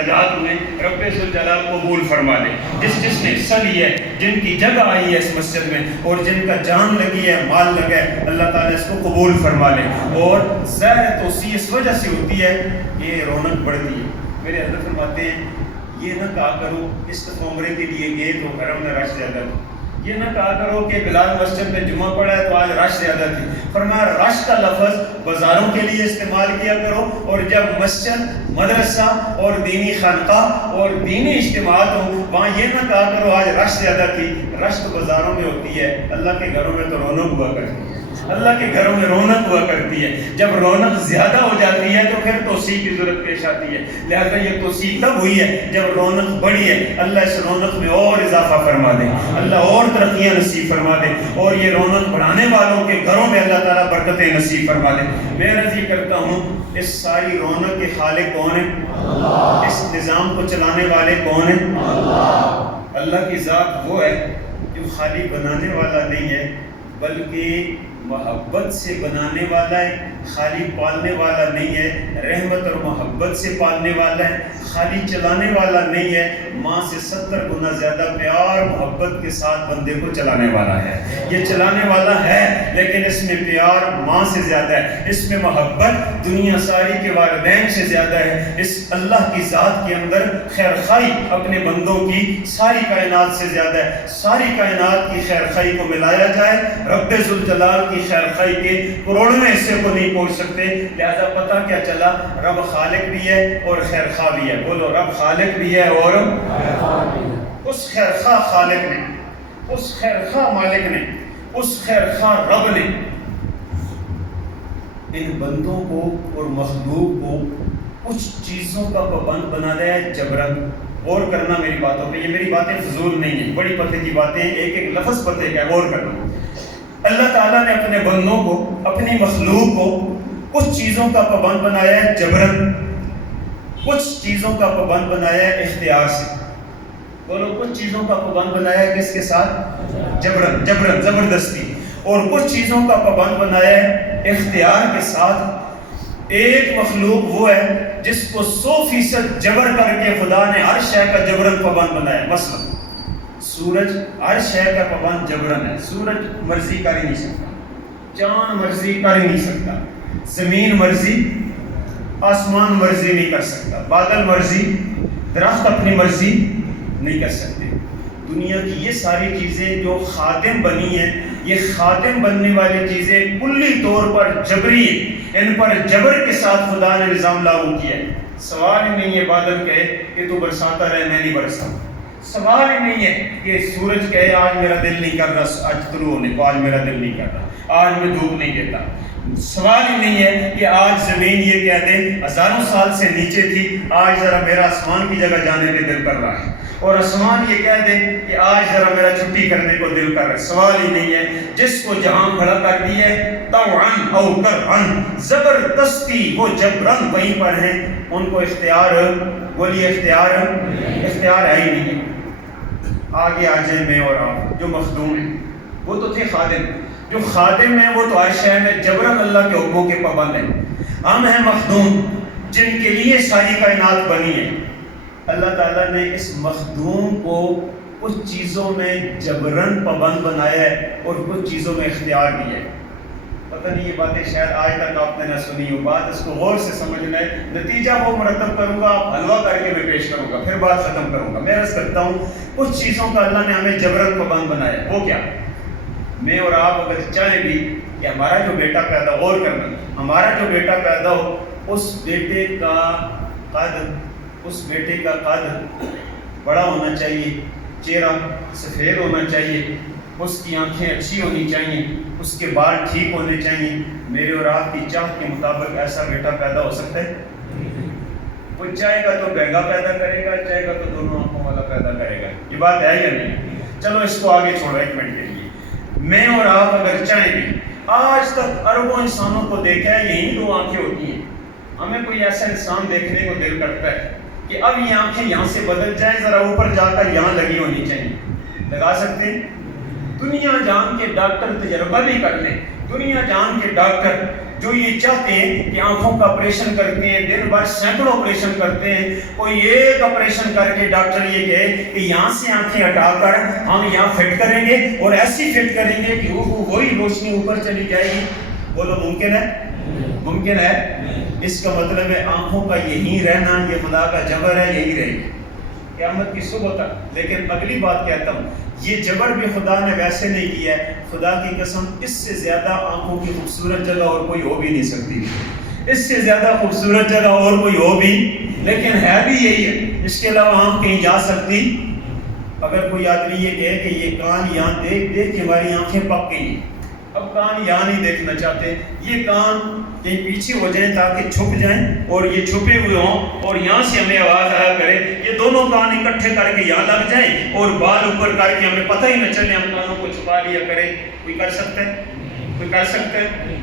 اخراجات ہوئے رب ذوالجلال قبول فرما لے. جس نے حصہ لیا ہے، جن کی جگہ آئی ہے اس مسجد میں اور جن کا جان لگی ہے، مال لگا ہے، اللہ تعالیٰ اس کو قبول فرما لے. اور ظاہر توسیع اس وجہ سے ہوتی ہے کہ رونق بڑھتی ہے. میرے حضرت فرماتے ہیں یہ نہ کہا کرو اس عمرے کے لیے گئے تو حرم میں رش زیادہ تھی، یہ نہ کہا کرو کہ بلال مسجد میں جمعہ پڑھا ہے تو آج رش زیادہ تھی. فرمایا رش کا لفظ بازاروں کے لیے استعمال کیا کرو، اور جب مسجد، مدرسہ اور دینی خانقاہ اور دینی اجتماعات ہوں وہاں یہ نہ کہا کرو آج رش زیادہ تھی. رش تو بازاروں میں ہوتی ہے، اللہ کے گھروں میں تو رونق ہوا کرتی ہے. اللہ کے گھروں میں رونق ہوا کرتی ہے. جب رونق زیادہ ہو جاتی ہے تو پھر توسیع کی ضرورت پیش آتی ہے. لہذا یہ توسیع تب ہوئی ہے جب رونق بڑھی ہے. اللہ اس رونق میں اور اضافہ فرما دے، اللہ اور ترقیاں نصیب فرما دے، اور یہ رونق بڑھانے والوں کے گھروں میں اللہ تعالیٰ برکتیں نصیب فرما دے. میں عرض یہ کرتا ہوں اس ساری رونق کے خالق کون ہیں؟ اللہ. اس نظام کو چلانے والے کون ہیں؟ اللہ. اللہ کی ذات وہ ہے جو خالی بنانے والا نہیں ہے بلکہ محبت سے بنانے والا ہے، خالی پالنے والا نہیں ہے. رحمت اور محبت سے پالنے والا ہے، خالی چلانے والا نہیں ہے. ماں سے 70 گنا زیادہ پیار محبت کے ساتھ بندے کو چلانے والا ہے. یہ چلانے والا ہے لیکن اس میں پیار ماں سے زیادہ ہے، اس میں محبت دنیا ساری کے والدین سے زیادہ ہے. اس اللہ کی ذات کے اندر خیر خواہی اپنے بندوں کی ساری کائنات سے زیادہ ہے. ساری کائنات کی خیر خواہی کو ملایا جائے رب ذوالجلال کی خیر خواہی کے کروڑویں حصے کو نہیں پہنچ سکتے. لہذا پتہ کیا چلا؟ رب خالق بھی ہے اور خیر خواہ بھی ہے. بولو رب خالق بھی ہے اور اس خیر خواہ خالق نے، اس خیر خواہ مالک نے، اس خیر خواہ رب نے ان بندوں کو اور مخلوق کو کچھ چیزوں کا پابند بنا دیا ہے جبرن. غور کرنا میری باتوں پہ، یہ میری باتیں فضول نہیں ہیں، بڑی پتے کی باتیں، ایک ایک لفظ پتے کا غور کرنا. اللہ تعالیٰ نے اپنے بندوں کو، اپنی مخلوق کو کچھ چیزوں کا پابند بنایا ہے جبرن، کچھ چیزوں کا پابند بنایا ہے اختیار سے. بولو کچھ چیزوں کا پابند بنایا ہے کس کے ساتھ؟ جبرن، جبرن زبردستی. اور کچھ چیزوں کا پابند بنایا ہے اختیار کے ساتھ. ایک مخلوق وہ ہے جس کو 100% جبر کر کے خدا نے ہر شے کا جبرن پابند بنایا. مثلا سورج ہر شے کا پابند جبرن ہے. سورج مرضی کر ہی نہیں سکتا، چاند مرضی کر ہی نہیں سکتا، زمین مرضی، آسمان مرضی نہیں کر سکتا، بادل مرضی، درخت اپنی مرضی نہیں کر سکتے. دنیا کی یہ ساری چیزیں جو خادم بنی ہیں، یہ خادم بننے والی چیزیں کلی طور پر جبری ہیں. ان پر جبر کے ساتھ خدا نے نظام لاگو کیا ہے. سوال ہی نہیں ہے بادل کہے کہ تو برساتا رہے میں نہیں برستا. سوال ہی نہیں ہے کہ سورج کہے آج میرا دل نہیں کر رہا آج طلوع ہونے کو، آج میرا دل نہیں کر رہا، آج میں دھوپ نہیں دیتا. سوال ہی نہیں ہے کہ آج زمین یہ کہہ دے ہزاروں سال سے نیچے تھی، آج ذرا میرا آسمان کی جگہ جانے کے دل کر رہا ہے، اور آسمان یہ کہہ دے کہ آج ذرا میرا چھٹی کرنے کو دل کر رہا ہے. سوال ہی نہیں ہے. جس کو جہاں کھڑا کر دی ہے طوعاً او کرہاً، زبردستی وہ جبرن وہیں پر ہیں. ان کو اختیار، بولیے اختیار ہے ہی نہیں. آگے آ جائیں میں اور آپ جو مخدوم ہیں، وہ تو تھے خادم. جو خادم ہیں وہ تو ہر شے میں جبرن اللہ کے حکموں کے پابند ہیں. ہم ہیں مخدوم جن کے لیے ساری کائنات بنی ہے. اللہ تعالیٰ نے اس مخدوم کو کچھ چیزوں میں جبرن پابند بنایا ہے اور کچھ چیزوں میں اختیار دیا ہے. پتہ نہیں یہ باتیں شاید آج تک آپ نے نہ سنی ہو. بات اس کو غور سے سمجھنا ہے. نتیجہ وہ مرتب کروں گا، آپ حلوہ کر کے میں پیش کروں گا، پھر بات ختم کروں گا. میں عرض کرتا ہوں کچھ چیزوں کا اللہ نے ہمیں جبرن پابند بنایا ہے. وہ کیا؟ میں اور آپ اگر چاہیں بھی کہ ہمارا جو بیٹا پیدا، غور کرنا، ہمارا جو بیٹا پیدا ہو اس بیٹے کا قد بڑا ہونا چاہیے، چہرہ سفید ہونا چاہیے، اس کی آنکھیں اچھی ہونی چاہیے، اس کے بال ٹھیک ہونے چاہیے. میرے اور آپ کی چاہت کے مطابق ایسا بیٹا پیدا ہو سکتا ہے؟ کوئی چاہے گا تو بہنگا پیدا کرے گا، چاہے گا تو دونوں آنکھوں والا پیدا کرے گا. یہ بات ہے یا نہیں؟ چلو اس کو آگے چھوڑو ایک منٹ کے لیے. میں اور آپ اگر چاہیں بھی، آج تک اربوں انسانوں کو دیکھا ہے یہی دو آنکھیں ہوتی ہیں. ہمیں کوئی ایسا انسان دیکھنے کو دل کرتا ہے کہ اب یہ آنکھیں یہاں سے بدل جائیں، ذرا اوپر جا کر یہاں لگی ہونی چاہیے. لگا سکتے ہیں؟ دنیا جان کے ڈاکٹر تجربہ بھی کر لیں، دنیا جان کے ڈاکٹر جو یہ چاہتے ہیں کہ آنکھوں کا آپریشن کرتے ہیں، دن بھر سینکڑوں آپریشن کرتے ہیں، کوئی ایک آپریشن کر کے ڈاکٹر یہ کہے کہ یہاں سے آنکھیں ہٹا کر ہم یہاں فٹ کریں گے اور ایسی فٹ کریں گے کہ وہی روشنی اوپر چلی جائے گی، بولو ممکن ہے؟ ممکن ہے؟ اس کا مطلب ہے آنکھوں کا یہی رہنا یہ خدا کا جبر ہے، یہی رہے گی قیامت کی صبح تک۔ لیکن اگلی بات کہتا ہوں، یہ جبر بھی خدا نے ویسے نہیں کیا ہے، خدا کی قسم اس سے زیادہ آنکھوں کی خوبصورت جگہ اور کوئی ہو بھی نہیں سکتی، اس سے زیادہ خوبصورت جگہ اور کوئی ہو بھی، لیکن ہے بھی یہی ہے، اس کے علاوہ آنکھ کہیں جا سکتی؟ اگر کوئی آدمی یہ کہے کہ یہ کان یہاں دیکھ دیکھ کہ ہماری آنکھیں پک گئی، اب کان یہاں نہیں دیکھنا چاہتے، یہ کان کہیں پیچھے ہو جائیں تاکہ چھپ جائیں اور یہ چھپے ہوئے ہوں اور یہاں سے ہمیں آواز آیا کرے، یہ دونوں کان اکٹھے کر کے یہاں لگ جائیں اور بال اوپر کر کے ہمیں پتہ ہی نہ چلے، ہم کانوں کو چھپا لیا کرے۔ کوئی کر سکتا ہے؟ کوئی کر سکتا ہے؟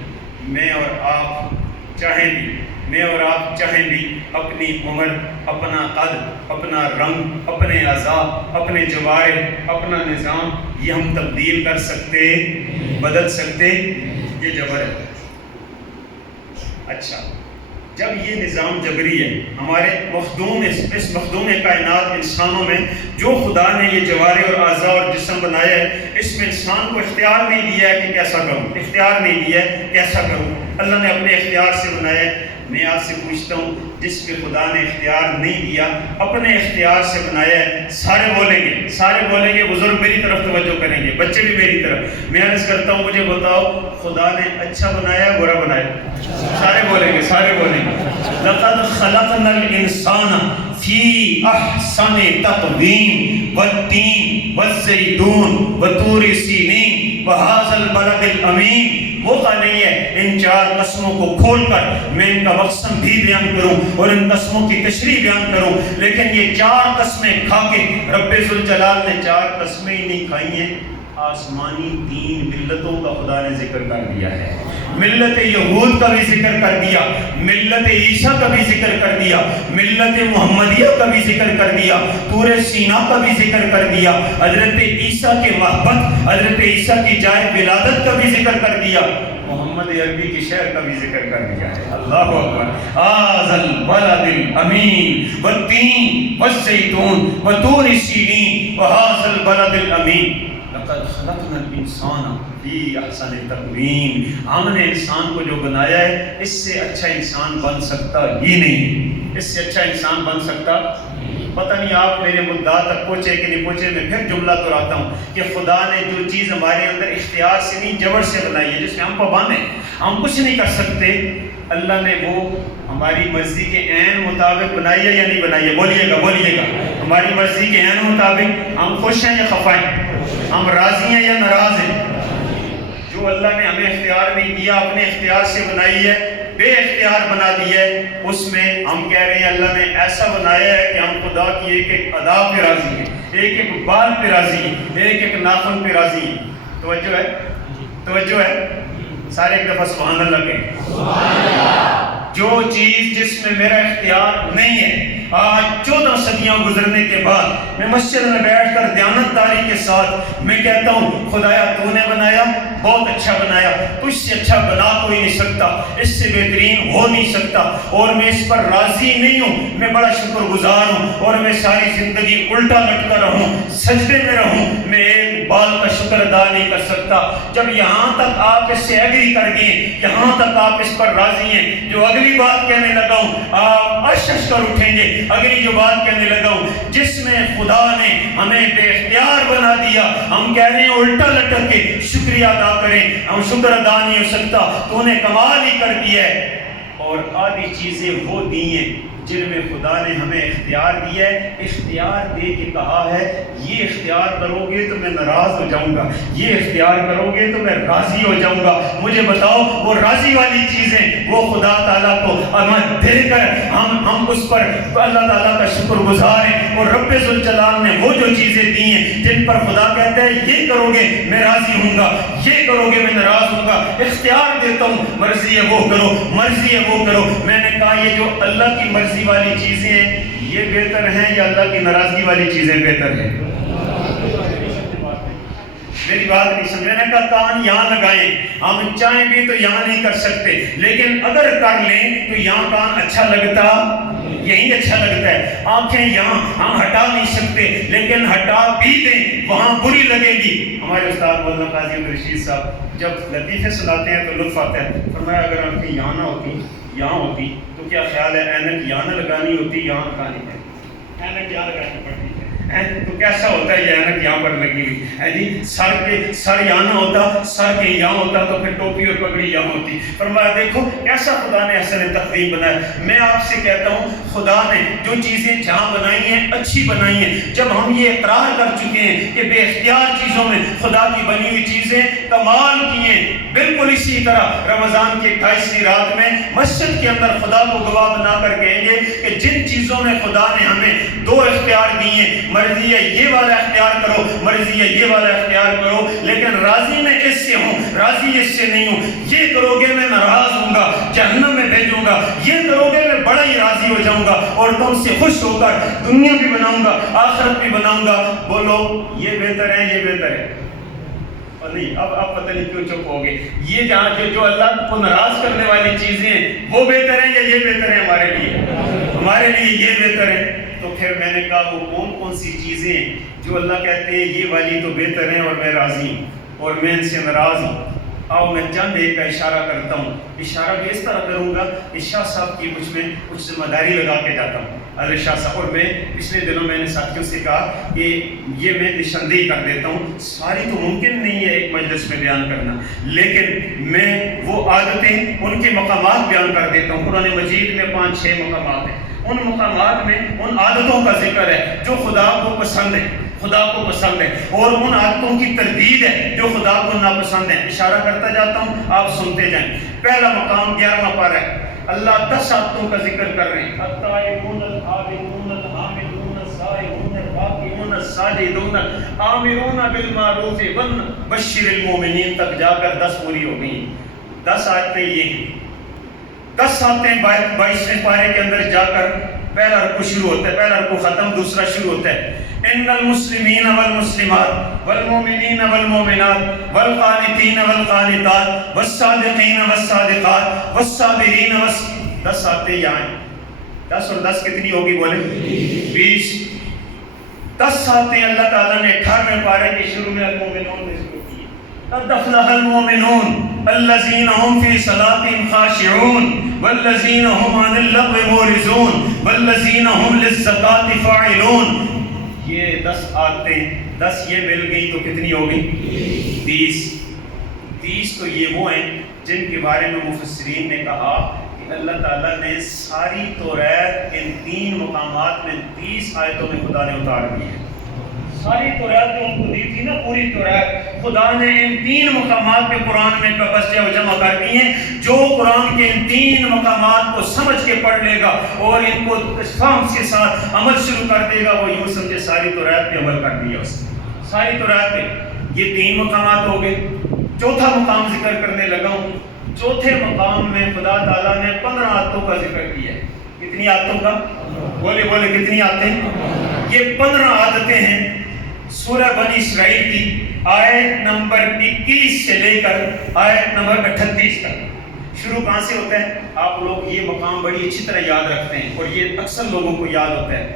میں اور آپ چاہیں بھی، میں اور آپ چاہیں بھی اپنی عمر، اپنا قد، اپنا رنگ، اپنے اعضاء، اپنے جوارح، اپنا نظام یہ ہم تبدیل کر سکتے، بدل سکتے؟ یہ جبر ہے۔ اچھا، جب یہ نظام جبری ہے، ہمارے مخدوم اس مخدوم کائنات انسانوں میں جو خدا نے یہ جوارح اور اعضاء اور جسم بنایا ہے، اس میں انسان کو اختیار نہیں دیا ہے کہ کیسا کروں، اختیار نہیں دیا ہے کیسا کروں، اللہ نے اپنے اختیار سے بنایا ہے۔ میں آپ سے پوچھتا ہوں، جس پہ خدا نے اختیار نہیں دیا، اپنے اختیار سے بنایا ہے، سارے بولیں گے، بزرگ میری طرف توجہ کریں گے، بچے بھی میری طرف، میں عرض کرتا ہوں مجھے بتاؤ خدا نے اچھا بنایا برا بنایا؟ سارے بولیں گے۔ لقد خلقنا الانسان فی احسن تقویم والتین والزیتون وطور سینین وہذا البلد الامین۔ موقع نہیں ہے ان چار قسموں کو کھول کر میں ان کا مقسم بھی بیان کروں اور ان قسموں کی تشریح بیان کروں، لیکن یہ چار قسمیں کھا کے رب ذوالجلال نے چار قسمیں ہی نہیں کھائی ہیں، آسمانی تین ملتوں کا خدا نے ذکر کر دیا ہے، ملت یہود کا بھی ذکر کر دیا، ملت عیسیٰ کا بھی ذکر کر دیا، ملت محمدیہ کا بھی ذکر کر دیا، طور سینا کا بھی ذکر کر دیا، حضرت عیسیٰ کے محبت، حضرت عیسیٰ کی جائے ولادت کا بھی ذکر کر دیا، محمد عربی کی شہر کا بھی ذکر کر دیا ہے۔ اللہ اکبر۔ آذ البلد الامین والتین والزیتون وطور سینین وہذا البلد الامین۔ لقد خلقنا الانسان فی احسن تقویم۔ ہم نے انسان کو جو بنایا ہے اس سے اچھا انسان بن سکتا ہی نہیں، اس سے اچھا انسان بن سکتا۔ پتہ نہیں آپ میرے مدعا تک پہنچے کہ نہیں پہنچے، میں پھر جملہ دہراتا ہوں کہ خدا نے جو چیز ہمارے اندر اختیار سے نہیں جبر سے بنائی ہے، جس میں ہم پابند ہیں، ہم کچھ نہیں کر سکتے، اللہ نے وہ ہماری مرضی کے عین مطابق بنائی ہے یا نہیں بنائی ہے؟ بولیے گا۔ ہماری مرضی کے عین مطابق ہم خوش ہیں یا خفا ہیں، ہم راضی ہیں یا ناراض ہیں؟ جو اللہ نے ہمیں اختیار نہیں دیا، اپنے اختیار سے بنائی ہے، بے اختیار بنا دی ہے، اس میں ہم کہہ رہے ہیں اللہ نے ایسا بنایا ہے کہ ہم خدا کی ایک ایک ادا پہ راضی ہیں، ایک ایک بال پہ راضی ہیں، ایک ایک ناخن پہ راضی ہیں۔ توجہ ہے؟ سارے ایک دفعہ سبحان اللہ کہیں۔ جو چیز جس میں میرا اختیار نہیں ہے، آج 14 صدیاں گزرنے کے بعد میں مسجد میں بیٹھ کر دیانتداری کے ساتھ میں کہتا ہوں خدایا تو نے بنایا، بہت اچھا بنایا، تجھ سے اچھا بنا کوئی نہیں سکتا، اس سے بہترین ہو نہیں سکتا، اور میں اس پر راضی نہیں ہوں، میں بڑا شکر گزار ہوں، اور میں ساری زندگی الٹا لٹکا رہوں، سجدے میں رہوں، میں ایک بال کا شکر ادا نہیں کر سکتا۔ جب یہاں تک آپ اس سے ایگری کر گئے، یہاں تک آپ اس پر راضی ہیں، جو اگلی بات کہنے لگا ہوں آپ اشش کر اٹھیں گے۔ اگلی جو بات کہنے لگا ہوں جس میں خدا نے ہمیں بے اختیار بنا دیا، ہم کہہ رہے ہیں الٹا لٹک کے شکریہ ادا کریں، ہم شکر ادا نہیں ہو سکتا، تو نے کمال ہی کر دیا ہے۔ اور آدھی چیزیں وہ دی ہیں جن میں خدا نے ہمیں اختیار دیا ہے، اختیار دے کے کہا ہے یہ اختیار کرو گے تو میں ناراض ہو جاؤں گا، یہ اختیار کرو گے تو میں راضی ہو جاؤں گا۔ مجھے بتاؤ وہ راضی والی چیزیں وہ خدا تعالیٰ کو ہمیں دے کر ہم اس پر اللہ تعالیٰ کا شکر گزار ہیں، اور رب ذوالجلال نے وہ جو چیزیں دی ہیں جن پر خدا کہتا ہے یہ کرو گے میں راضی ہوں گا، یہ کرو گے میں ناراض ہوں گا، اختیار دیتا ہوں، مرضی ہے وہ کرو، مرضی ہے وہ کرو۔ میں نے کہا یہ جو اللہ کی مرضی والی چیزیں ہیں یہ بہتر ہیں یا اللہ کی ناراضگی والی چیزیں بہتر ہیں؟ میری بات نہیں سمجھ. میں نے کہا کان یہاں لگائیں, ہم چاہیں بھی تو یہاں نہیں کر سکتے, لیکن اگر کر لیں تو یہاں کان اچھا لگتا, یہی اچھا لگتا ہے. آنکھیں یہاں ہم ہٹا نہیں سکتے, لیکن ہٹا بھی دیں وہاں بری لگے گی. ہمارے استاد مولانا قاضی عبدالرشید صاحب جب لطیفے سناتے ہیں تو لطف آتا ہے. فرمایا اگر آنکھیں یہاں نہ ہوتی, یہاں ہوتی تو کیا خیال ہے اینک یہاں نہ لگانی ہوتی, یہاں لگانی ہے, اینک یہاں لگانی پڑتی ہے, تو کیسا ہوتا ہے یہ اینک یہاں پر لگی ہوئی جی, سر یہاں نہ ہوتا, سر کے یہاں ہوتا تو پھر ٹوپی اور پگڑی یہاں ہوتی. فرمایا دیکھو کیسا خدا نے احسن تقویم بنایا. میں آپ سے کہتا ہوں خدا نے جو چیزیں جہاں بنائی ہیں اچھی بنائی ہیں. جب ہم یہ اقرار کر چکے ہیں کہ بے اختیار چیزوں میں خدا کی بنی ہوئی چیزیں کمال کی ہیں, بالکل اسی طرح رمضان کی 28ویں رات میں مسجد کے اندر خدا کو گواہ بنا کر کہیں گے کہ جن چیزوں میں خدا نے ہمیں 2 اختیار دیے, مرضی ہے یہ والا اختیار کرو, مرضی ہے یہ والا اختیار کرو, لیکن راضی میں اس سے ہوں, راضی اس سے نہیں ہوں. یہ کرو گے میں ناراض ہوں گا, جہنم میں بھیجوں گا, یہ کرو گے میں بڑا ہی راضی ہو جاؤں گا اور تم سے خوش ہو کر دنیا بھی بناؤں گا, آخرت بھی بناؤں گا. بولو یہ بہتر ہے, یہ بہتر ہے. نہیں, اب پتہ نہیں کیوں چپ ہو گئے. یہ جہاں جو اللہ کو ناراض کرنے والی چیزیں ہیں وہ بہتر ہیں یا یہ بہتر ہے ہمارے لیے؟ ہمارے لیے یہ بہتر ہے. تو پھر میں نے کہا وہ کون سی چیزیں جو اللہ کہتے ہیں یہ والی تو بہتر ہیں اور میں راضی ہوں اور میں ان سے ناراض ہوں. آؤ میں چند ایک کا اشارہ کرتا ہوں. اشارہ بھی اس طرح کروں گا کہ شاہ صاحب کی کچھ ذمہ داری لگا کے جاتا ہوں. حضرت شاہ صاحب, اور میں پچھلے دنوں میں نے ساتھیوں سے کہا کہ یہ میں نشاندہی کر دیتا ہوں. ساری تو ممکن نہیں ہے ایک مجلس میں بیان کرنا, لیکن میں وہ عادتیں ان کے مقامات بیان کر دیتا ہوں. قرآن مجید میں 5-6 مقامات ہیں. ان مقامات میں ان عادتوں کا ذکر ہے جو خدا کو پسند ہے, خدا کو پسند ہے, اور ان عادتوں کی تردید ہے جو خدا کو ناپسند ہے. اشارہ کرتا جاتا ہوں, آپ سنتے جائیں. پہلا مقام 11واں پارہ ہے. اللہ 10 عادتوں کا ذکر کر رہے ہیں. التائبون العابدون الحامدون السائحون الراکعون الساجدون الآمرون بالمعروف وبشر المؤمنین تک جا کر 10 پوری ہو گئی. 10 آیتیں یہ ہیں. 10 آیتیں 22ویں پارے کے اندر جا کر پہلا رکوع شروع ہوتا ہے, پہلا رکوع ختم, دوسرا شروع ہوتا ہے. ان المسلمین والمسلمات والمؤمنین والمؤمنات والقانتین والقانتات والصادقین والصادقات والصابرین 10 آتے یہاں ہیں. 10 اور 10 کتنی ہوگی بولے؟ 20. 10 آتے اللہ تعالیٰ نے 18ویں پارے کے شروع میں المؤمنون میں شروع کی. قد افلح المؤمنون الذین هم فی صلاتهم خاشعون والذین هم عن اللغو معرضون والذین هم للزکاة فاعلون. یہ 10 آیتیں 10 یہ مل گئی تو کتنی ہوگی؟ 20. 20 تو یہ وہ ہیں جن کے بارے میں مفسرین نے کہا کہ اللہ تعالیٰ نے ساری توریت ان 3 مقامات میں 20 آیتوں میں خدا نے اتار دی ہے. ساری توریت جو ان کو دی تھی نا, پوری توریت خدا نے ان 3 مقامات پہ قرآن میں جمع کر دی ہیں. جو قرآن کے ان 3 مقامات کو سمجھ کے پڑھ لے گا اور ان کو فہم کے ساتھ عمل شروع کر دے گا, وہ یوں سمجھے ساری توریت پہ عمل کر دیا اس نے. ساری توریت پہ یہ 3 مقامات ہو گئے. چوتھا مقام ذکر کرنے لگا ہوں. چوتھے مقام میں خدا تعالیٰ نے 15 آیتوں کا ذکر کیا ہے. کتنی آیتوں کا؟ بولے کتنی آیتیں؟ یہ 15 عادتیں ہیں. سورہ بنی اسرائیل کی آیت نمبر 21 سے لے کر آیت نمبر 38 تک. شروع کہاں سے ہوتا ہے؟ آپ لوگ یہ مقام بڑی اچھی طرح یاد رکھتے ہیں اور یہ اکثر لوگوں کو یاد ہوتا ہے.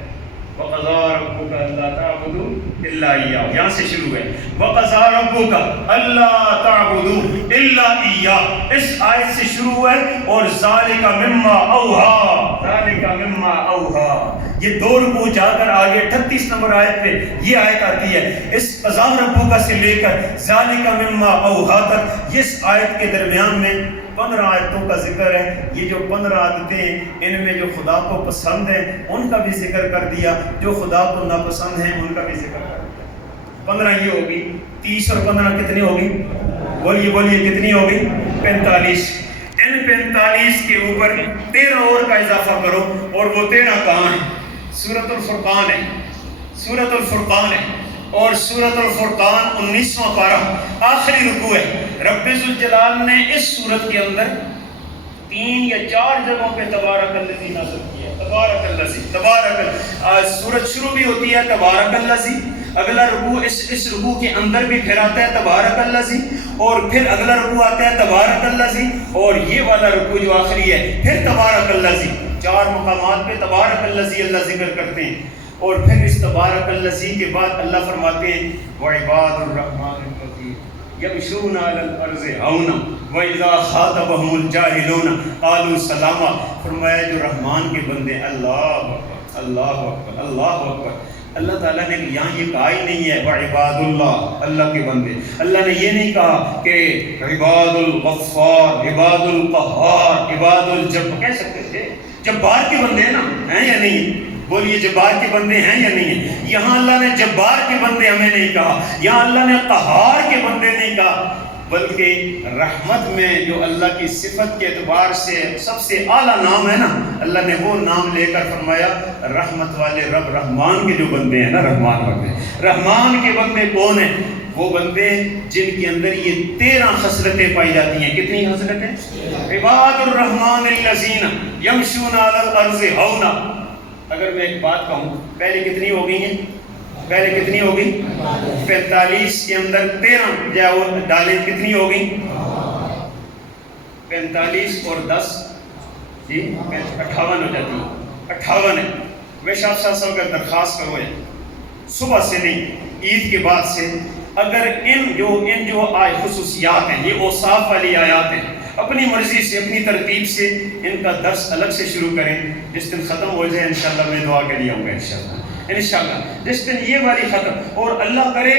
وَقَضَىٰ رَبُّكَ أَلَّا تَعْبُدُوا إِلَّا إِيَّاهُ, یہاں سے شروع ہے. وَقَضَىٰ رَبُّكَ أَلَّا تَعْبُدُوا إِلَّا إِيَّاهُ. اس آیت سے شروع ہے. اور ذَلِكَ مِمَّا أَوْحَىٰ, ذَلِكَ مِمَّا أَوْحَىٰ. یہ 2 رکوع جا کر آگے 38 نمبر آیت پہ یہ آیت آتی ہے. اس قضاء ربک سے لے کر ذالک مما اوحا تک اس آیت کے درمیان میں 15 آیتوں کا ذکر ہے. یہ جو 15 عادتیں ہیں ان میں جو خدا کو پسند ہیں ان کا بھی ذکر کر دیا, جو خدا کو ناپسند ہیں ان کا بھی ذکر کر دیا. 15 یہ ہوگی. 30 اور 15 کتنی ہوگی؟ بولیے کتنی ہوگی؟ 45. ان 45 کے اوپر 13 اور کا اضافہ کرو, اور وہ 13 کہاں ہیں؟ سورۃ الفرقان ہے. سورۃ الفرقان ہے اور سورۃ الفرقان 19واں پارہ آخری رکوع ہے. رب ذوالجلال نے اس سورت کے اندر 3 یا 4 جگہوں پہ تبارک الذی نازل کیا. تبارک الذی, سورت شروع بھی ہوتی ہے تبارک الذی, اگلا رکوع اس رکوع کے اندر بھی پھر آتا ہے تبارک الذی، اور پھر اگلا رکوع آتا ہے تبارک الذی، اور یہ والا رکوع جو آخری ہے پھر تبارک الذی، 4 مقامات پہ تبارک الذی اللہ ذکر کرتے ہیں. اور پھر اس تبارک الذی کے بعد اللہ فرماتے ہیں وعباد الرحمن الذین یمشون علی الارض ہونا واذا خاطبهم الجاہلون قالوا سلاما. فرمایا جو رحمان کے بندے، اللہ اکبر اللہ اکبر اللہ اکبر. اللہ تعالیٰ نے یہاں یہ کہا ہی نہیں ہے وعباد اللہ، اللہ کے بندے. اللہ نے یہ نہیں کہا کہ عباد الغفار، عباد القہار، عباد الجبار. کہہ سکتے تھے جبار کے بندے ہیں نا، ہیں یا نہیں؟ بولیے جبار کے بندے ہیں یا نہیں ہیں؟ یہاں اللہ نے جبار کے بندے ہمیں نہیں کہا، یہاں اللہ نے قہار کے بندے نہیں کہا، بلکہ رحمت میں جو اللہ کی صفت کے اعتبار سے سب سے اعلیٰ نام ہے نا، اللہ نے وہ نام لے کر فرمایا رحمت والے رب رحمان کے جو بندے ہیں نا، رحمان بندے. رحمان کے بندے کون ہیں؟ وہ بندے جن کے اندر یہ 13 خصلتیں پائی جاتی ہیں. کتنی خصلتیں؟ عباد الرحمن الذین یمشون علی الارض ہونا. اگر میں ایک بات کہوں، پہلے کتنی ہو گئی ہیں؟ پہلے کتنی ہو گئی؟ 45 کے اندر 13 جا وہ ڈالیں کتنی ہو گئی؟ 45 اور 10 جی 58 ہو جاتی ہے. 58 ہے. میں شاہ صاحب کا درخواست کرو ہے صبح سے نہیں، عید کے بعد سے اگر ان جو خصوصیات ہیں، یہ اوصاف والی آیات ہیں، اپنی مرضی سے اپنی ترتیب سے ان کا درس الگ سے شروع کریں. جس دن ختم ہو جائے انشاءاللہ میں دعا کے لیے آؤں گا انشاءاللہ. جس دن یہ والی ختم، اور اللہ کرے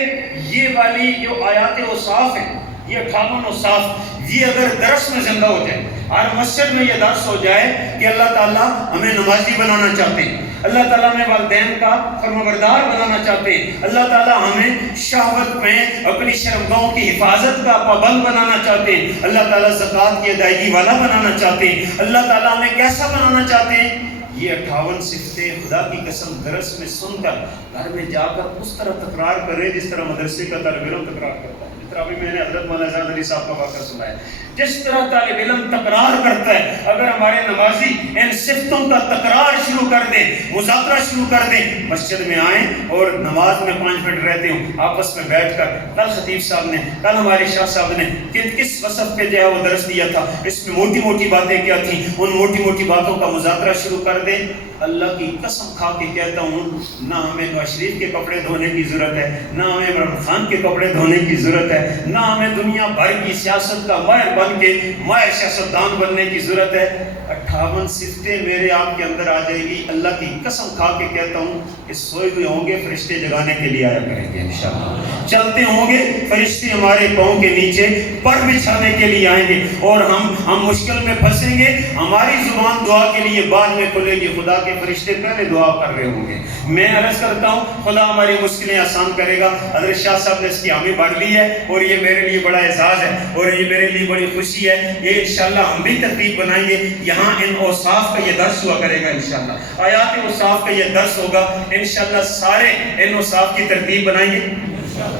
یہ والی جو آیات اوصاف ہیں، یہ 58 اوصاف، یہ اگر درس میں زندہ ہو جائے، ہر مسجد میں یہ درس ہو جائے کہ اللہ تعالیٰ ہمیں نمازی بنانا چاہتے ہیں، اللہ تعالیٰ ہمیں والدین کا فرمانبردار بنانا چاہتے ہیں، اللہ تعالیٰ ہمیں شہوت میں اپنی شرمگاہوں کی حفاظت کا پابند بنانا چاہتے ہیں، اللہ تعالیٰ زکوٰۃ کی ادائیگی والا بنانا چاہتے ہیں، اللہ تعالیٰ ہمیں کیسا بنانا چاہتے ہیں. یہ 58 صفتیں خدا کی قسم درس میں سن کر گھر میں جا کر اس طرح تکرار کریں جس طرح مدرسے کا طالب علم تکرار کرتا ہے. جس طرح ابھی میں نے حضرت مولانا اعجاز علی صاحب کا واقعہ سنا ہے، جس طرح طالب علم تکرار کرتا ہے، اگر ہمارے نمازی ان صفتوں کا تکرار شروع کر دیں، مذاکرہ شروع کر دیں، مسجد میں آئیں اور نماز میں 5 منٹ رہتے ہوں آپس میں بیٹھ کر، کل خطیب صاحب نے، کل ہمارے شاہ صاحب نے کس وصف پہ جو ہے وہ درس دیا تھا، اس میں موٹی موٹی باتیں کیا تھیں، ان موٹی موٹی باتوں کا مذاکرہ شروع کر دیں. اللہ کی قسم کھا کے کہتا ہوں، نہ ہمیں نواز شریف کے کپڑے دھونے کی ضرورت ہے، نہ ہمیں عمران خان کے کپڑے دھونے کی ضرورت ہے، نہ ہمیں دنیا بھر کی سیاست کا ماہر بن کے ماہر سیاستدان بننے کی ضرورت ہے. 58 صفتیں میرے آپ کے اندر آ جائے گی. اللہ کی قسم کھا کے کہتا ہوں کہ سوئے ہوئے ہوں گے فرشتے جگانے کے لیے آیا کریں گے انشاءاللہ. چلتے ہوں گے فرشتے ہمارے پاؤں کے نیچے پر بچھانے کے لیے آئیں گے، اور ہم مشکل میں پھنسیں گے، ہماری زبان دعا کے لیے بعد میں کھلے گی، خدا کے فرشتے پہلے دعا کر رہے ہوں گے. میں عرض کرتا ہوں خدا ہماری مشکلیں آسان کرے گا. حضرت شاہ صاحب نے اس کی حامی بڑھ لی ہے، اور یہ میرے لیے بڑا اعزاز ہے، اور یہ میرے لیے بڑی خوشی ہے. یہ انشاءاللہ ہم بھی ترتیب بنائیں گے. یہاں ان اوصاف کا یہ درس ہوا کرے گا انشاءاللہ، آیات اوصاف کا یہ درس ہوگا انشاءاللہ. سارے ان اوصاف کی ترتیب بنائیں گے.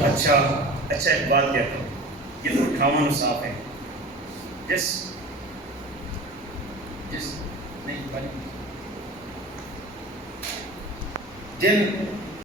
اچھا ایک بات کہتا ہوں، یہ تو 58 اوصاف ہیں. جس نہیں جن